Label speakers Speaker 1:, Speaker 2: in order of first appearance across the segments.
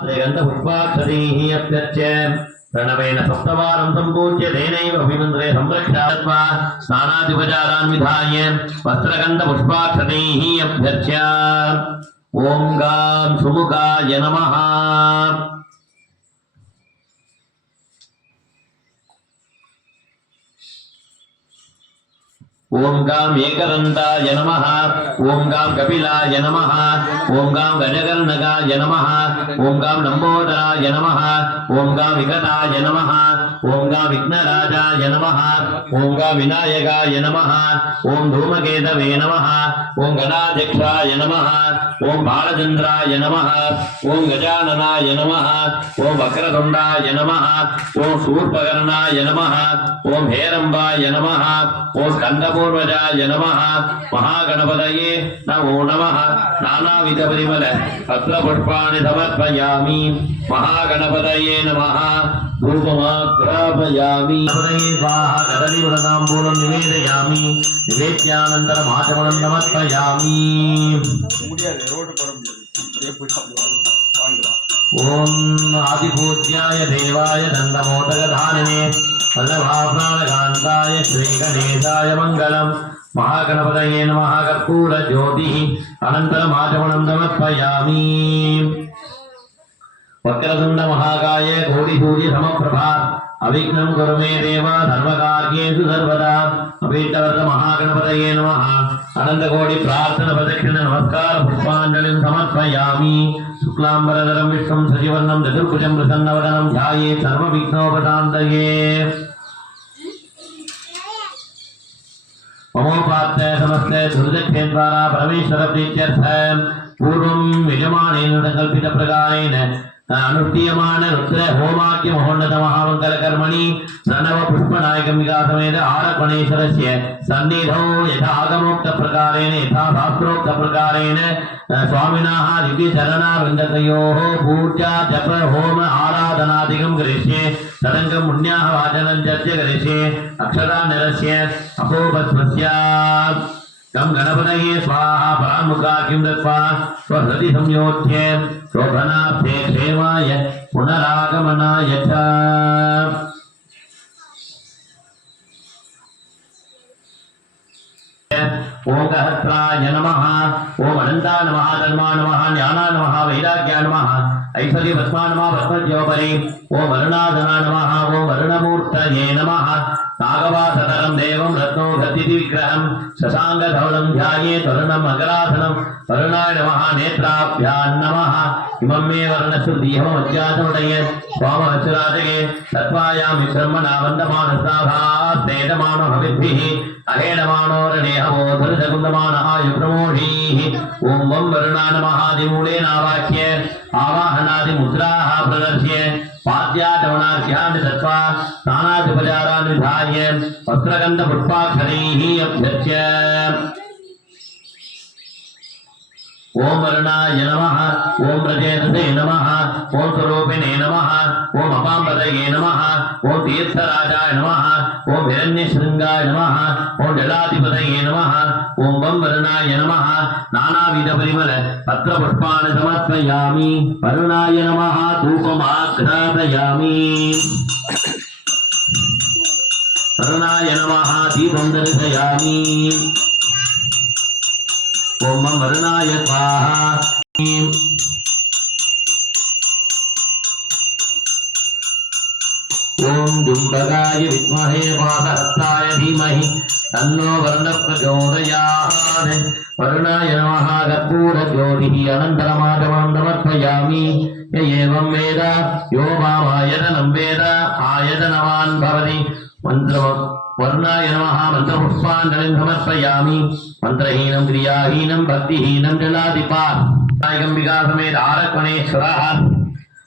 Speaker 1: శ్రీగంధ పుష్పాక్షదైః అప్యర్చ్య ప్రణవేన సప్తవారం సంపూజ్య తేనైవ అభిమంత్రే సంరక్షాత్వా. స్నానాదిపచారాన్ విధాయ వస్త్రగంధ పుష్పాక్షదైః అభ్యర్చ్య ఓం గాం సుముఖాయ నమః. ओम गाम एकदंताय नमः ओम गाम कपिलाय नमः ओम गाम गजगर्णगाय नमः ओम गाम लंबोदराय नमः ओम गाम विकटाय नमः ओम गाम विघ्नराजाय नमः ओम गाम विनायकाय नमः ओम धूमकेतवे नमः ओम गणाध्यक्षाय नमः ओम बालचंद्राय नमः ओम गजाननाय नमः ओम वक्रतुंडाय नमः ओम ओम हेरंबाय नमः ओम स्कंदपूर्ण स्कन्दपूर्वजाय नमः महागणपतये नमो नमः नानाविधपरिमल पत्रपुष्पाणि समर्पयामि महागणपतये नमः धूपमाग्रापयामि गणपतये स्वाहा कदलीवरताम्बूलं निवेदयामि निवेद्यानन्तरम् आचमनं समर्पयामि ஓம் ஆதிபூஜ்யாய தேவாய தந்தமோதகதானினே பல்லவாப்ராணகாந்தாய ஸ்ரீகணேசாய மங்களம் மகாகணபதயே நம கற்பூர ஜோதி அனந்தரமாஜமனம் நமர்ப்பயாமி வக்ரதுண்ட மகாகாய கோடிபூரிய சமப்பிரபா அவிக்னம் குருமே தேவா சர்வகாரியேஷு சர்வதா. அபீட்டவர்த்த மகாகணபதயே நம அனந்த கோடி பிரார்த்தன பிரதட்சிண நமஸ்கார புஷ்பாஞ்சலிம் சமர்ப்பயாமி. சுக்லாம்பரதரம் விஷ்ணம் சஜிவர்ணம் சதுர்புஜம் பிரசன்னவடனம் தியாயே சர்வ விக்னோபசாந்தயே மமோபாத்த சமஸ்த துரிதக்ஷேத்வாரா பரமேஸ்வர பிரீத்தியர்த்த பூர்வம் யஜமானேன சங்கல்பித பிரகாரேன அனுஷ்டியமான ருத்ர ஹோமாக்கிய மகோன்னத மகாமங்கல கர்மணி பிரணவ புஷ்பநாயகமிகா சமேத ஆரகணேஸ்வரஸ்ய சந்நிதோ யதா ஆகமோக்த பிரகாரேன யதா சாஸ்திரோக்த பிரகாரேன சுவாமினாக திவ்ய சரணா விந்தகையோः பூஜா ஜப ஹோம ஆராதனாதிகம் கரிஷ்யே தரங்கம் புண்ணியாக வாசனம் சர்ச்ச கரிஷ்யே அக்ஷரா நிரஸ்ய அபோபஸ்வஸ்யா तं गणपतये स्वाहा परामुखाख्यं दत्त्वा स्वहृदि संयोज्य शोभनार्थे क्षेमाय पुनरागमनाय च ओम सहस्राय नमः ओम अनंता नमः धर्मा नमः ज्ञाना नमः वैराग्या नमः ऐश्वर्य भस्मा नमः भस्मज्योपरि ओम वरुणाधना नमः ओम वरुणमूर्तये नमः नागवासतरं देवं रत्नो गतिति विग्रहं शशाङ्गधौलं ध्याये तरुणं मकरासनं वरुणाय नमः नेत्राभ्यां नमः इमं मे वर्णश्रुतिहमज्जातमुदय स्वामवचराजये तत्त्वायां विश्रमणा वन्दमानस्ताभास्तेजमानो हविद्भिः अहेडमानो रणेहवो धृतकुन्दमान आयुप्रमोषीः ॐ वं वरुणा नमः दिमूलेनावाक्य आवाहनादिमुद्राः प्रदर्श्य పాద్యాటవనాఖ్యాన్ని దత్వా స్నానాధిపచారాన్ని విధాయ వస్త్రగంధ పుష్పాక్షరీ అభ్యర్చ్య ஓம் அருணாய நம ஓம் பிரஜேதசே நம ஓம் ஸ்வரூபிணே நம ஓம் அபாம்பதயே நம ஓம் தீர்த்தராஜாய நம ஓம் இரண்யசிருங்காய நம ஓம் ஜலாதிபதயே நம ஓம் வம் வருணாய நம நானாவித பரிமல பத்திர புஷ்பாணி சமர்ப்பயாமி வருணாய நம தூபம் ஆக்ராதயாமி வருணாய நம தீபம் தரிசயாமி. ஓம் மருணாய ஓம் தும்பகாய வித்மஹே வாசரத்தாய தீமஹி தன்னோ வருண பிரச்சோதயாத் வருணாய நமஹ கர்ப்பூர ஜோதிஹி அனந்தரமாதவம் நமர்ப்பயாமி ஏவம் வேத யோ வாமாயதனம் வேத ஆயதனவான் பவதி மந்திரம் வருணாய நமஹ மந்திரபுஷ்பாஞ்சலிம் சமர்ப்பயாமி मंत्रहीनम क्रियाहीनम भक्तिहीनम जलाधिपा समेत आरक्षणेश्वर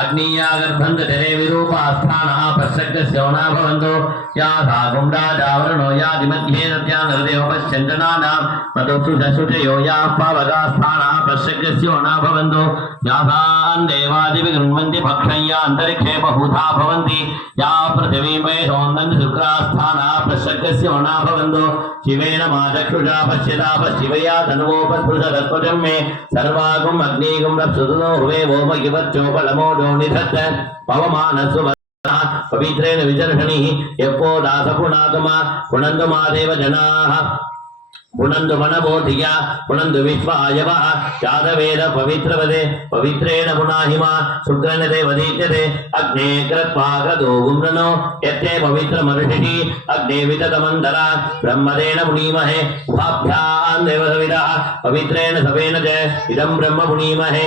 Speaker 1: అగ్నియా గర్భం జరే విరూప అస్థాన పశ్చగ్రశ్రవణా భవంతో యా భాగం రాజావరణో యాది మధ్యే నృదేవ పశ్చంజనానా మధుసు దశుషయో యా పవగా స్థాన పశ్చగ్రశ్రవణా భవంతో యాసాన్ దేవాది విగృణ్వంతి భక్షయ్యా అంతరిక్షే బహుధా భవంతి యా పృథివీ మే సౌందన్ శుక్రాస్థాన పశ్చగ్రశ్రవణా భవంతో శివేన మాచక్షుషా పశ్యతాప శివయా తనువోపస్పృశ తత్వజం మే సర్వాగం అగ్నిగం రప్సుతునో హృవే ఓమగివచ్చోపలమోజ நிதத்த பவமான சுவ பவித்ரேன விதர்ஷனி எப்போ தாசபுணாகமா புணந்துமா தேவ ஜனாக புணந்து மனபோதியா புணந்து விஸ்வாயவா ஜாதவேத பவித்ரவதே பவித்ரேண புனாஹிமா சுக்ரனதே வதீஜதே அக்னே கிரத்வாகிரதோ கும்ரனோ எத்தே பவித்ர மருஷி அக்னே விததமந்தரா பிரம்மதேன முனீமஹே உபாபியான் தேவதவிதா பவித்ரேண சவேன இதம் பிரம்ம முனீமஹே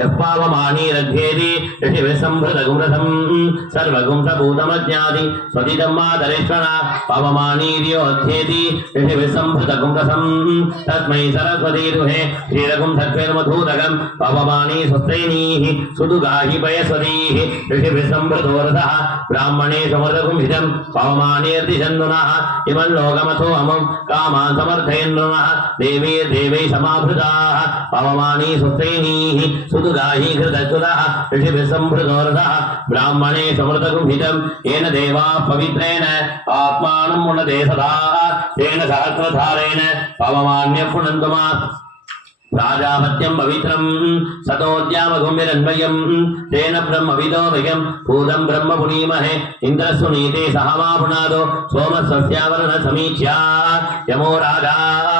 Speaker 1: यः पावमानीरध्येति ऋषिविसम्भृतगुमृतम् सर्वगुं सबूतमज्ञाति स्वदिदं मातरेश्वरा पावमानीर्योऽध्येति ऋषिविसम्भृतगुमृतम् तस्मै सरस्वती दुहे श्रीरघुं सत्त्वेर्मधूतकं पावमानी स्वस्त्रैणीः सुदुगाहि पयस्वतीः ऋषिविसम्भृतोरथः ब्राह्मणे समृतगुं हितं पावमानीर्दिशन्नुनः इमं लोकमथो अमुं कामान् समर्थयन्नुनः देवी देवै समाभृताः पावमानी स्वस्त्रैणीः सुदुगाहि घृतच्युतः ऋषिभिसम्भृतोरथः ब्राह्मणे समृतगुंहितं येन देवाः पवित्रेण आत्मानं मुनते सदा तेन सहस्रधारेण पवमान्य पुनन्तु मा प्राजापत्यं पवित्रं सतोद्यामगुम्भिरन्वयं तेन ब्रह्मविदो वयं भूतं ब्रह्म पुनीमहे इन्द्रस्वनीते सह मा पुनादो सोमस्वस्यावरण समीक्ष्या यमो राजा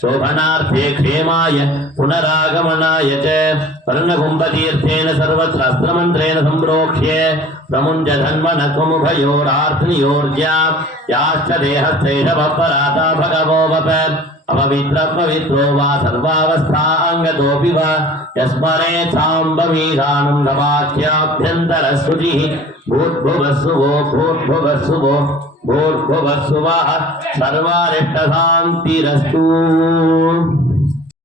Speaker 1: शोभनार्थे क्षेमाय पुनरागमनाय च। वर्णकुम्भतीर्थेन सर्वशास्त्रमन्त्रेण अस्त्रमन्त्रेण संप्रोक्ष्य। प्रमुञ्जधन्वनकुमुभयोरार्थनियोर्जा याश्च देहस्थैरवपराता भगवो वप अपवित्र पवित्रो वा सर्वावस्थाङ्गतोऽपि वा यस्मरेच्छाम्बवीधानं नवाख्याभ्यन्तरश्रुतिः भूर्भुवस्सुवो भूर्भुवस्सुवो भूर्भुवस्सुवः सर्वारिष्टशान्तिरस्तु